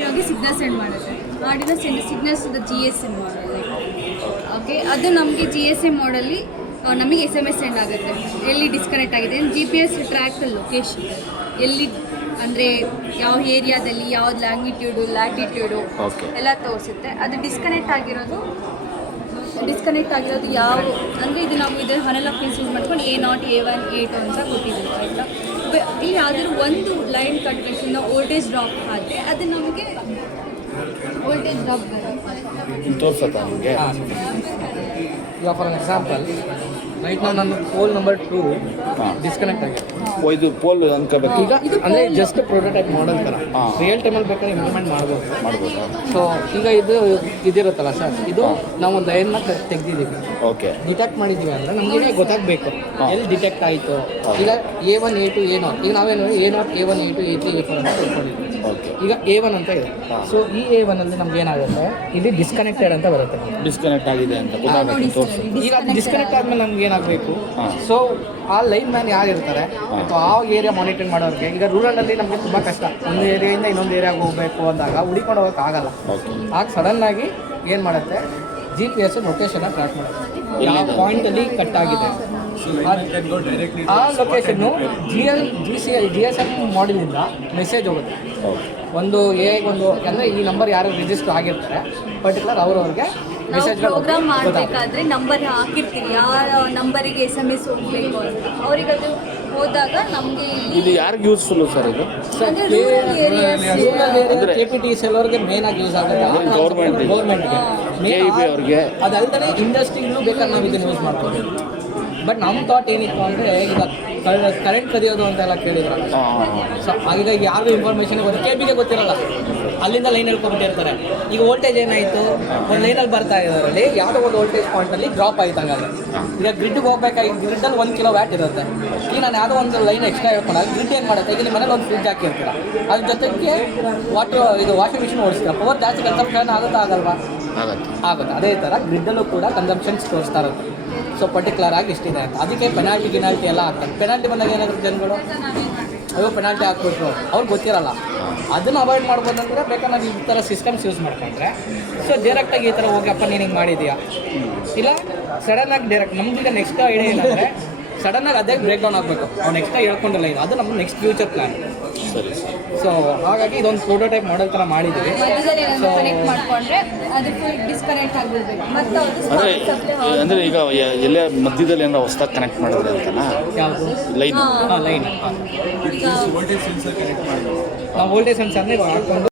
ಇವಾಗ signal send ಮಾಡುತ್ತೆ. Arduino signals GSM ಮಾಡಲ್. Okay, ಅದು ನಮಗೆ GSM ಮಾಡಲ್ಲಿ ನಮಗೆ SMS ಸೆಂಡ್ ಆಗುತ್ತೆ. ಎಲ್ಲಿ ಡಿಸ್ಕನೆಕ್ಟ್ ಆಗಿದೆ, GPS ಟ್ರ್ಯಾಕ್ ಲೊಕೇಶನ್ ಎಲ್ಲಿ ಅಂದರೆ ಯಾವ ಏರಿಯಾದಲ್ಲಿ ಯಾವ್ದು ಲ್ಯಾಟಿಟ್ಯೂಡು ಎಲ್ಲ ತೋರಿಸುತ್ತೆ. ಅದು ಡಿಸ್ಕನೆಕ್ಟ್ ಆಗಿರೋದು ಯಾವ ಅಂದರೆ ಇದು ನಾವು ಇದನ್ನು ಹನೆಲ್ ಆಫ್ ಯೂಸ್ ಮಾಡ್ಕೊಂಡು A0, A1, A2 ಅಂತ ಕೊಟ್ಟಿದ್ದೀವಿ ಆಯಿತಾ. ಇಲ್ಲಿ ಯಾವ್ದಾದ್ರು ಒಂದು ಲೈನ್ ಕಟ್ಕೊಂಡು ವೋಲ್ಟೇಜ್ ಡ್ರಾಪ್ ಆದರೆ ಅದು ನಮಗೆ ವೋಲ್ಟೇಜ್ ಡ್ರಾಪ್ ತೋರಿಸುತ್ತಾ ನಿಮಗೆ? ಈಗ ಫಾರ್ ಎಕ್ಸಾಂಪಲ್ ರೈಟ್ ನಾವು ನನ್ನ ಪೋಲ್ ನಂಬರ್ 2 ಡಿಸ್ಕನೆಕ್ಟ್ ಆಗಿದೆ. ಇದು ಪೋಲ್ ಅನ್ಕೋಬೇಕು ಈಗ ಅಂದರೆ ಜಸ್ಟ್ ಪ್ರೋಟೋಟೈಪ್ ಮಾಡಲ್ ಥರ ರಿಯಲ್ ಟೈಮಲ್ಲಿ ಬೇಕಾದ್ರೆ ಇಂಪ್ಲಿಮೆಂಟ್ ಮಾಡ್ಬೋದು. ಸೊ ಈಗ ಇದಿರುತ್ತಲ್ಲ ಸರ್, ಇದು ನಾವು ಒಂದು ಲೈನ್ನ ತೆಗೆದಿದ್ದೀವಿ. ಓಕೆ, ಡಿಟೆಕ್ಟ್ ಮಾಡಿದ್ದೀವಿ ಅಂದರೆ ನಮಗೆ ಗೊತ್ತಾಗಬೇಕು ಎಲ್ಲಿ ಡಿಟೆಕ್ಟ್ ಆಯಿತು. ಈಗ A1, A2, A0, ಈಗ ನಾವೇನು A0, A1, A2, A3, A4 ಅಂತ ತಿಳ್ಕೊಂಡಿದ್ದೀವಿ. ಈಗ A1 ಅಂತ ಇದೆ. ಸೊ ಈ A1 ಅಲ್ಲಿ ನಮ್ಗೆ ಏನಾಗುತ್ತೆ, ಇಲ್ಲಿ ಡಿಸ್ಕನೆಕ್ಟೆಡ್ ಅಂತ ಬರುತ್ತೆ. ಡಿಸ್ಕನೆಕ್ಟ್ ಆಗಿದೆ ಅಂತ ಗೊತ್ತಾಗುತ್ತೆ, ತೋರಿಸಿ. ಈಗ ಡಿಸ್ಕನೆಕ್ಟ್ ಆದ್ಮೇಲೆ ನಮ್ಗೆ ಏನಾಗಬೇಕು, ಸೊ ಆ ಲೈನ್ ಮ್ಯಾನ್ ಯಾರು ಇರ್ತಾರೆ ಅಥವಾ ಆ ಏರಿಯಾ ಮಾನಿಟರ್ ಮಾಡೋರಿಗೆ, ಈಗ ರೂರಲಲ್ಲಿ ನಮಗೆ ತುಂಬ ಕಷ್ಟ, ಒಂದು ಏರಿಯಾಯಿಂದ ಇನ್ನೊಂದು ಏರಿಯಾಗೆ ಹೋಗಬೇಕು ಅಂದಾಗ ಹುಡುಕೊಂಡು ಹೋಗೋಕೆ ಆಗಲ್ಲ. ಆಗ ಸಡನ್ನಾಗಿ ಏನು ಮಾಡುತ್ತೆ, GPS ಲೊಕೇಶನ್ನ ಟ್ರ್ಯಾಕ್ ಮಾಡುತ್ತೆ. ಯಾವ ಪಾಯಿಂಟಲ್ಲಿ ಕಟ್ ಆಗಿದೆ ಆ ಲೊಕೇಶನ್ನು GSM ಮಾಡಲಿಂದ ಮೆಸೇಜ್ ಹೋಗುತ್ತೆ. ಒಂದು ಅಂದರೆ ಈ ನಂಬರ್ ಯಾರು ರಿಜಿಸ್ಟರ್ ಆಗಿರ್ತಾರೆ ಪರ್ಟಿಕ್ಯುಲರ್ ಅವ್ರವ್ರಿಗೆ ಮೆಸೇಜ್ಗಳು ಪ್ರೋಗ್ರಾಮ್ ಮಾಡಬೇಕಾದ್ರೆ ನಂಬರ್ ಹಾಕಿರ್ತೀವಿ, ಯಾವ ನಂಬರಿಗೆ SMS ಹೋಗಬೇಕು ಅಂತ. ಅವ್ರಿಗೆ ಅದು ಹೋದಾಗ ನಮಗೆ ಇದು ಯಾರಿಗೆ ಯೂಸ್ಫುಲ್ ಸರ್? ಇದು KPTCL ಅವ್ರಿಗೆ ಮೇನ್ ಆಗಿ ಯೂಸ್ ಆಗುತ್ತೆ, ಗೌರ್ಮೆಂಟ್ಗೆ ಅವ್ರಿಗೆ. ಅದಲ್ಲದೆ ಇಂಡಸ್ಟ್ರಿಗೂ ಬೇಕಾದ್ರೆ ನಾವು ಇದನ್ನು ಯೂಸ್ ಮಾಡ್ಕೋಬೇಕು. ಬಟ್ ನಮ್ಮ ಥಾಟ್ ಏನಿತ್ತು ಅಂದರೆ, ಈಗ ಕರೆಂಟ್ ಕದಿಯೋದು ಅಂತೆಲ್ಲ ಕೇಳಿದ್ರಲ್ಲ, ಸೊ ಈಗ ಯಾರಿಗೂ ಇನ್ಫಾರ್ಮೇಷನ್ KPಗೆ ಗೊತ್ತಿರಲ್ಲ, ಅಲ್ಲಿಂದ ಲೈನ್ ಹೇಳ್ಕೊಬಿಟ್ಟಿರ್ತಾರೆ. ಈಗ ವೋಲ್ಟೇಜ್ ಏನಾಯಿತು, ಒಂದು ಲೈನಲ್ಲಿ ಬರ್ತಾ ಇರೋದ್ರಲ್ಲಿ ಯಾವುದೋ ಒಂದು ವೋಲ್ಟೇಜ್ ಪಾಯಿಂಟಲ್ಲಿ ಡ್ರಾಪ್ ಆಯ್ತು. ಹಂಗಾದ್ರೆ ಈಗ ಗ್ರಿಡ್ಗೆ ಹೋಗ್ಬೇಕಾಗಿ ಗ್ರಿಡ್ಡಲ್ಲಿ 1 kW ಇರುತ್ತೆ. ಈಗ ನಾನು ಯಾವುದೋ ಒಂದು ಲೈನ್ ಎಕ್ಸ್ಟ್ರಾ ಹೇಳ್ಕೊಂಡಾಗ ಗ್ರಿಡ್ ಏನು ಮಾಡುತ್ತೆ, ಈಗ ನಿಮ್ಮ ಮನೇಲಿ ಒಂದು ಫ್ರಿಜ್ ಹಾಕಿರ್ತೀರ, ಅದ್ರ ಜೊತೆಗೆ ವಾಷಿಂಗ್ ಮಿಷಿನ್ ಓಡಿಸ್ತೀರ, ಪವರ್ ಜಾಸ್ತಿ ಕನ್ಸಂಪ್ಷನ್ ಆಗುತ್ತಾ ಆಗಲ್ವಾ? ಆಗುತ್ತೆ. ಅದೇ ಥರ ಗ್ರಿಡ್ಡಲ್ಲೂ ಕೂಡ ಕನ್ಸಂಪ್ಷನ್ಸ್ ತೋರಿಸ್ತಾ ಇರುತ್ತೆ. ಸೊ ಪರ್ಟಿಕ್ಯುಲರ್ ಆಗಿ ಇಷ್ಟಿದೆ ಅಂತ. ಅದಕ್ಕೆ ಪೆನಾಲ್ಟಿ ಎಲ್ಲ ಆಗ್ತದೆ. ಪೆನಾಲ್ಟಿ ಬಂದಾಗ ಏನಾದರೂ ಜನಗಳು ಪೆನಾಲ್ಟಿ ಹಾಕ್ಬಿಟ್ರು, ಅವ್ರಿಗೆ ಗೊತ್ತಿರಲ್ಲ. ಅದನ್ನು ಅವಾಯ್ಡ್ ಮಾಡ್ಬೋದಂದ್ರೆ ಬೇಕಾದ್ರೆ ನಾವು ಈ ಥರ ಸಿಸ್ಟಮ್ಸ್ ಯೂಸ್ ಮಾಡ್ಕೊಂಡ್ರೆ, ಸೊ ಡೈರೆಕ್ಟಾಗಿ ಈ ಥರ ಹೋಗಿ ಅಪ್ಪ ನೀನು ಹಿಂಗೆ ಮಾಡಿದೀಯಾ, ಇಲ್ಲ ಸಡನ್ನಾಗಿ ಡೈರೆಕ್ಟ್ ನಮ್ದೀಗ ನೆಕ್ಸ್ಟ್ ಐಡಿಯಾ ಏನಂದರೆ, ಸಡನ್ನಾಗಿ ಅದೇ ಬ್ರೇಕ್ ಡೌನ್ ಆಗಬೇಕು, ಅವ್ನು ಎಕ್ಸ್ಟ್ರಾ ಹೇಳ್ಕೊಂಡಿಲ್ಲ. ಇದು ಅದು ನಮ್ಮ ನೆಕ್ಸ್ಟ್ ಫ್ಯೂಚರ್ ಪ್ಲ್ಯಾನ್. ಸರಿ. ಸೊ ಹಾಗಾಗಿ ಇದೊಂದು ಪ್ರೋಟೋಟೈಪ್ ಮಾಡಲ್ ಥರ ಮಾಡಿದ್ದೀವಿ. ಸೊ ಮಾಡ್ಕೊಂಡ್ರೆ ಅದು ಡಿಸ್ಕನೆಕ್ಟ್ ಆಗಿರ್ಬೇಕು. ಅಂದರೆ ಈಗ ಎಲ್ಲೇ ಮಧ್ಯದಲ್ಲಿ ಏನಾರ ಹೊಸದಾಗಿ ಕನೆಕ್ಟ್ ಮಾಡಿದ್ರೆ ಅಂತನಾ? ಯಾವುದು ಲೈನ್? ಲೈನ್ ನಾವು ವೋಲ್ಟೇಜ್ ಸೆನ್ಸರ್ನೇ ಹಾಕೊಂಡು